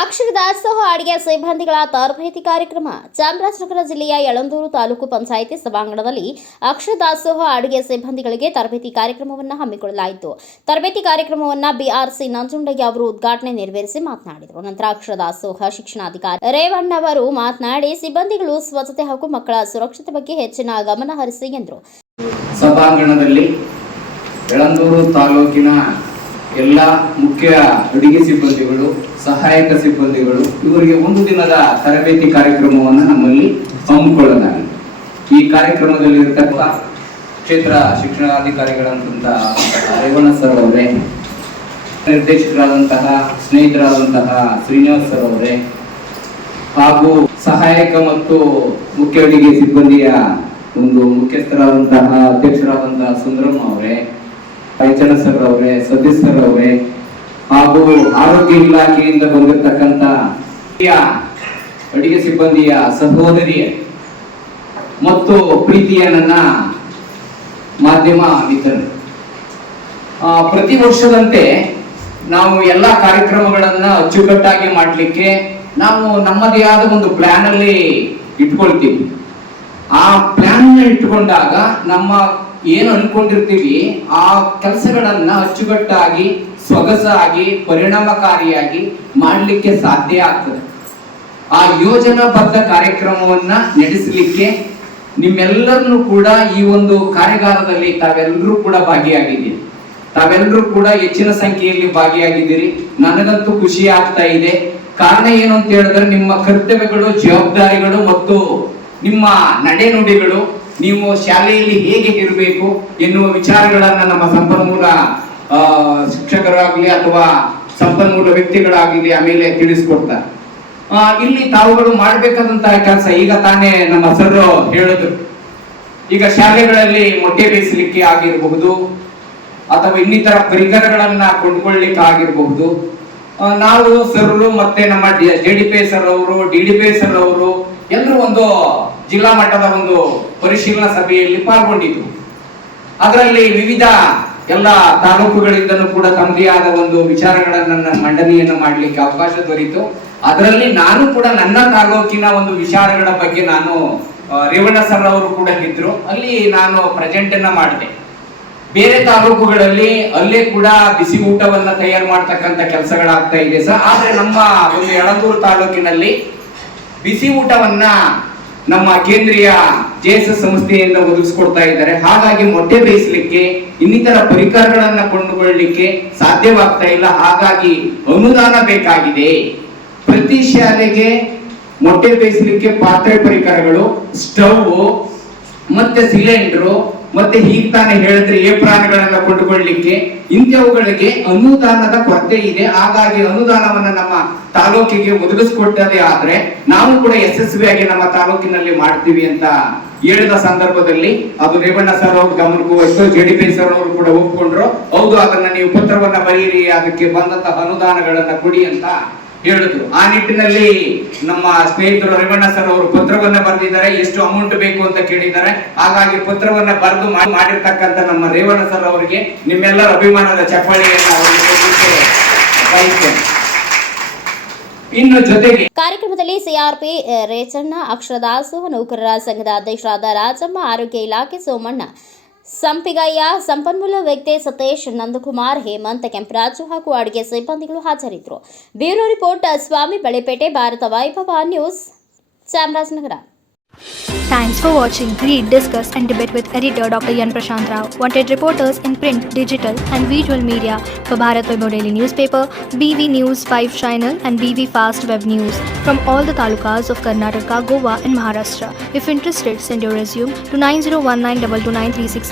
ಅಕ್ಷರದಾಸೋಹ ಅಡುಗೆ ಸಿಬ್ಬಂದಿಗಳ ತರಬೇತಿ ಕಾರ್ಯಕ್ರಮ ಚಾಮರಾಜನಗರ ಜಿಲ್ಲೆಯ ಯಳಂದೂರು ತಾಲೂಕು ಪಂಚಾಯಿತಿ ಸಭಾಂಗಣದಲ್ಲಿ ಅಕ್ಷರದಾಸೋಹ ಅಡುಗೆ ಸಿಬ್ಬಂದಿಗಳಿಗೆ ತರಬೇತಿ ಕಾರ್ಯಕ್ರಮವನ್ನು ಹಮ್ಮಿಕೊಳ್ಳಲಾಯಿತು. ತರಬೇತಿ ಕಾರ್ಯಕ್ರಮವನ್ನು ಬಿಆರ್ಸಿ ನಂಜುಂಡಯ್ಯ ಅವರು ಉದ್ಘಾಟನೆ ನೆರವೇರಿಸಿ ಮಾತನಾಡಿದರು. ನಂತರ ಅಕ್ಷರದಾಸೋಹ ಶಿಕ್ಷಣಾಧಿಕಾರಿ ರೇವಣ್ಣ ಅವರು ಮಾತನಾಡಿ, ಸಿಬ್ಬಂದಿಗಳು ಸ್ವಚ್ಛತೆ ಹಾಗೂ ಮಕ್ಕಳ ಸುರಕ್ಷತೆ ಬಗ್ಗೆ ಹೆಚ್ಚಿನ ಗಮನ ಹರಿಸಿ ಎಂದರು. ಸಭಾಂಗಣದಲ್ಲಿ ಯಳಂದೂರು ತಾಲೂಕಿನ ಎಲ್ಲ ಮುಖ್ಯ ಅಡುಗೆ ಸಿಬ್ಬಂದಿಗಳು, ಸಹಾಯಕ ಸಿಬ್ಬಂದಿಗಳು ಇವರಿಗೆ ಒಂದು ದಿನದ ತರಬೇತಿ ಕಾರ್ಯಕ್ರಮವನ್ನು ನಮ್ಮಲ್ಲಿ ಹಮ್ಮಿಕೊಳ್ಳಲಾಗಿದೆ. ಈ ಕಾರ್ಯಕ್ರಮದಲ್ಲಿ ಇರತಕ್ಕ ಕ್ಷೇತ್ರ ಶಿಕ್ಷಣಾಧಿಕಾರಿಗಳಂತಹ ರೇವಣ್ಣ ಸರ್ ಅವರೇ, ನಿರ್ದೇಶಕರಾದಂತಹ ಸ್ನೇಹಿತರಾದಂತಹ ಶ್ರೀನಿವಾಸ್ ಸರ್ ಅವರೇ, ಹಾಗೂ ಸಹಾಯಕ ಮತ್ತು ಮುಖ್ಯ ಅಡುಗೆ ಸಿಬ್ಬಂದಿಯ ಒಂದು ಮುಖ್ಯಸ್ಥರಾದಂತಹ ಅಧ್ಯಕ್ಷರಾದಂತಹ ಸುಂದರಮ್ಮ ಅವರೇ, ಪೈಚನ ಸರ್ ಅವರೇ, ಸತೀಶ್ ಸರ್ ಅವರೇ, ಹಾಗೂ ಆರೋಗ್ಯ ಇಲಾಖೆಯಿಂದ ಬಂದಿರತಕ್ಕಂತ ಅಡುಗೆ ಸಿಬ್ಬಂದಿಯ ಸಹೋದರಿಯ ಮತ್ತು ಪ್ರೀತಿಯ ನನ್ನ ಮಾಧ್ಯಮ ಮಿತ್ರರು, ಪ್ರತಿ ವರ್ಷದಂತೆ ನಾವು ಎಲ್ಲ ಕಾರ್ಯಕ್ರಮಗಳನ್ನ ಅಚ್ಚುಕಟ್ಟಾಗಿ ಮಾಡಲಿಕ್ಕೆ ನಾವು ನಮ್ಮದೇ ಆದ ಒಂದು ಪ್ಲಾನ್ ಅಲ್ಲಿ ಇಟ್ಕೊಳ್ತೀವಿ. ಆ ಪ್ಲಾನ್ ಇಟ್ಕೊಂಡಾಗ ನಮ್ಮ ಏನು ಅನ್ಕೊಂಡಿರ್ತೀವಿ ಆ ಕೆಲಸಗಳನ್ನ ಅಚ್ಚುಕಟ್ಟಾಗಿ, ಸೊಗಸಾಗಿ, ಪರಿಣಾಮಕಾರಿಯಾಗಿ ಮಾಡಲಿಕ್ಕೆ ಸಾಧ್ಯ ಆಗ್ತದೆ. ಆ ಯೋಜನಾಬದ್ಧ ಕಾರ್ಯಕ್ರಮವನ್ನ ನಡೆಸಲಿಕ್ಕೆ ನಿಮ್ಮೆಲ್ಲರನ್ನು ಕೂಡ ಈ ಒಂದು ಕಾರ್ಯಾಗಾರದಲ್ಲಿ ತಾವೆಲ್ಲರೂ ಕೂಡ ಭಾಗಿಯಾಗಿದ್ದೀರಿ. ತಾವೆಲ್ಲರೂ ಕೂಡ ಹೆಚ್ಚಿನ ಸಂಖ್ಯೆಯಲ್ಲಿ ಭಾಗಿಯಾಗಿದ್ದೀರಿ. ನನಗಂತೂ ಖುಷಿ ಆಗ್ತಾ ಇದೆ. ಕಾರಣ ಏನು ಅಂತ ಹೇಳಿದ್ರೆ, ನಿಮ್ಮ ಕರ್ತವ್ಯಗಳು, ಜವಾಬ್ದಾರಿಗಳು ಮತ್ತು ನಿಮ್ಮ ನಡೆನುಡಿಗಳು, ನೀವು ಶಾಲೆಯಲ್ಲಿ ಹೇಗೆ ಇರಬೇಕು ಎನ್ನುವ ವಿಚಾರಗಳನ್ನ ನಮ್ಮ ಸಂಪನ್ಮೂಲ ಶಿಕ್ಷಕರಾಗಲಿ ಅಥವಾ ಸಂಪನ್ಮೂಲ ವ್ಯಕ್ತಿಗಳಾಗಲಿ ಆಮೇಲೆ ತಿಳಿಸ್ಕೊಡ್ತಾರೆ. ಇಲ್ಲಿ ತಾವುಗಳು ಮಾಡಬೇಕಾದಂತಹ ಕೆಲಸ ಈಗ ತಾನೇ ನಮ್ಮ ಸರ್ ಹೇಳಿದ್ರು. ಈಗ ಶಾಲೆಗಳಲ್ಲಿ ಮೊಟ್ಟೆ ಬೇಯಿಸಲಿಕ್ಕೆ ಆಗಿರಬಹುದು ಅಥವಾ ಇನ್ನಿತರ ಪರಿಕರಗಳನ್ನ ಕೊಂಡ್ಕೊಳ್ಳಿಕ್ಕೆ ಆಗಿರಬಹುದು. ನಾವು ಸರ್ರು ಮತ್ತೆ ನಮ್ಮ JDP ಸರ್ ಅವರು, DDP ಸರ್ ಅವರು ಎಲ್ಲರೂ ಒಂದು ಜಿಲ್ಲಾ ಮಟ್ಟದ ಒಂದು ಪರಿಶೀಲನಾ ಸಭೆಯಲ್ಲಿ ಪಾಲ್ಗೊಂಡಿದ್ರು. ಅದರಲ್ಲಿ ವಿವಿಧ ಎಲ್ಲ ತಾಲೂಕುಗಳಿಂದಲೂ ಕೂಡ ತಮ್ಮದೇ ಆದ ಒಂದು ವಿಚಾರಗಳನ್ನ ಮಂಡನೆಯನ್ನ ಮಾಡಲಿಕ್ಕೆ ಅವಕಾಶ ದೊರೆಯಿತು. ಅದರಲ್ಲಿ ನಾನು ಕೂಡ ನನ್ನ ತಾಲೂಕಿನ ಒಂದು ವಿಚಾರಗಳ ಬಗ್ಗೆ ನಾನು ರೇವಣ್ಣ ಸರ್ ಅವರು ಕೂಡ ಇದ್ರು, ಅಲ್ಲಿ ನಾನು ಪ್ರೆಸೆಂಟ್ ಅನ್ನ ಮಾಡಿದೆ. ಬೇರೆ ತಾಲೂಕುಗಳಲ್ಲಿ ಅಲ್ಲೇ ಕೂಡ ಬಿಸಿ ಊಟವನ್ನ ತಯಾರು ಮಾಡ್ತಕ್ಕಂಥ ಕೆಲಸಗಳಾಗ್ತಾ ಇದೆ ಸರ್. ಆದ್ರೆ ನಮ್ಮ ಒಂದು ಯಳಂದೂರು ತಾಲೂಕಿನಲ್ಲಿ ಬಿಸಿ ಊಟವನ್ನ ನಮ್ಮ ಕೇಂದ್ರೀಯ JSS ಸಂಸ್ಥೆಯಿಂದ ಒದಗಿಸ್ಕೊಡ್ತಾ ಇದ್ದಾರೆ. ಹಾಗಾಗಿ ಮೊಟ್ಟೆ ಬೇಯಿಸಲಿಕ್ಕೆ ಇನ್ನಿತರ ಪರಿಕರಗಳನ್ನ ಕೊಂಡುಕೊಳ್ಳಲಿಕ್ಕೆ ಸಾಧ್ಯವಾಗ್ತಾ ಇಲ್ಲ. ಹಾಗಾಗಿ ಅನುದಾನ ಬೇಕಾಗಿದೆ. ಪ್ರತಿ ಶಾಲೆಗೆ ಮೊಟ್ಟೆ ಬೇಯಿಸಲಿಕ್ಕೆ ಪಾತ್ರೆ ಪರಿಕರಗಳು, ಸ್ಟವ್ ಮತ್ತೆ ಸಿಲಿಂಡರ್ ಮತ್ತೆ ಹೀಗೆ ತಾನೇ ಹೇಳಿದ್ರೆ ಏಪ್ರಾನ್ಗಳನ್ನ ಕೊಂಡುಕೊಳ್ಳಲಿಕ್ಕೆ ಇಂಥವುಗಳಿಗೆ ಅನುದಾನದ ಕೊರತೆ ಇದೆ. ಹಾಗಾಗಿ ಅನುದಾನವನ್ನ ನಮ್ಮ ತಾಲೂಕಿಗೆ ಒದಗಿಸ್ಕೊಟ್ಟದೇ ಆದ್ರೆ ನಾವು ಕೂಡ ಯಶಸ್ವಿಯಾಗಿ ನಮ್ಮ ತಾಲೂಕಿನಲ್ಲಿ ಮಾಡ್ತೀವಿ ಅಂತ ಹೇಳಿದ ಸಂದರ್ಭದಲ್ಲಿ ಅದು ರೇವಣ್ಣ ಸರ್ ಅವ್ರ ಗಮನಕ್ಕೂ ಹೋಯ್ತು. JDP ಸರ್ ಅವರು ಕೂಡ ಒಪ್ಕೊಂಡ್ರು. ಹೌದು, ಅದನ್ನ ನೀವು ಪತ್ರವನ್ನ ಬರೀರಿ, ಅದಕ್ಕೆ ಬಂದಂತಹ ಅನುದಾನಗಳನ್ನ ಕೊಡಿ ಅಂತ ಹೇಳಿದ್ರು. ಆ ನಿಟ್ಟಿನಲ್ಲಿ ನಮ್ಮ ಸ್ನೇಹಿತರು ರೇವಣ್ಣ ಸರ್ ಅವರು ಪತ್ರವನ್ನ ಬರೆದಿದ್ದಾರೆ. ಎಷ್ಟು ಅಮೌಂಟ್ ಬೇಕು ಅಂತ ಕೇಳಿದ್ದಾರೆ. ಹಾಗಾಗಿ ಪತ್ರವನ್ನ ಬರೆದು ಮಾಡಿರ್ತಕ್ಕಂಥ ನಮ್ಮ ರೇವಣ್ಣ ಸರ್ ಅವರಿಗೆ ನಿಮ್ಮೆಲ್ಲರ ಅಭಿಮಾನದ ಚಪ್ಪಾಳೆಯನ್ನ ಇನ್ನು ಜೊತೆಗೆ ಕಾರ್ಯಕ್ರಮದಲ್ಲಿ CRP ರೇಚಣ್ಣ, ಅಕ್ಷರದಾಸೋಹ ನೌಕರರ ಸಂಘದ ಅಧ್ಯಕ್ಷರಾದ ರಾಜಮ್ಮ, ಆರೋಗ್ಯ ಇಲಾಖೆ ಸೋಮಣ್ಣ, ಸಂಪಿಗಯ್ಯ, ಸಂಪನ್ಮೂಲ ವ್ಯಕ್ತಿ ಸತೀಶ್, ನಂದಕುಮಾರ್, ಹೇಮಂತ್, ಕೆಂಪರಾಜು ಹಾಗೂ ಅಡುಗೆ ಸಿಬ್ಬಂದಿಗಳು ಹಾಜರಿದ್ದರು. ಬ್ಯೂರೋ ರಿಪೋರ್ಟ್, ಸ್ವಾಮಿ ಬಳೆಪೇಟೆ, ಭಾರತ ವೈಭವ news, Chamarajanagar. Thanks for watching. Read, discuss and debate with editor Dr. Yan Prashant Rao. Wanted reporters in print, digital and visual media for Bharat Vaibhav Daily Newspaper, BV News 5 Channel and BV Fast Web News from all the talukas of Karnataka, Goa and Maharashtra. If interested, send your resume to 9019229369.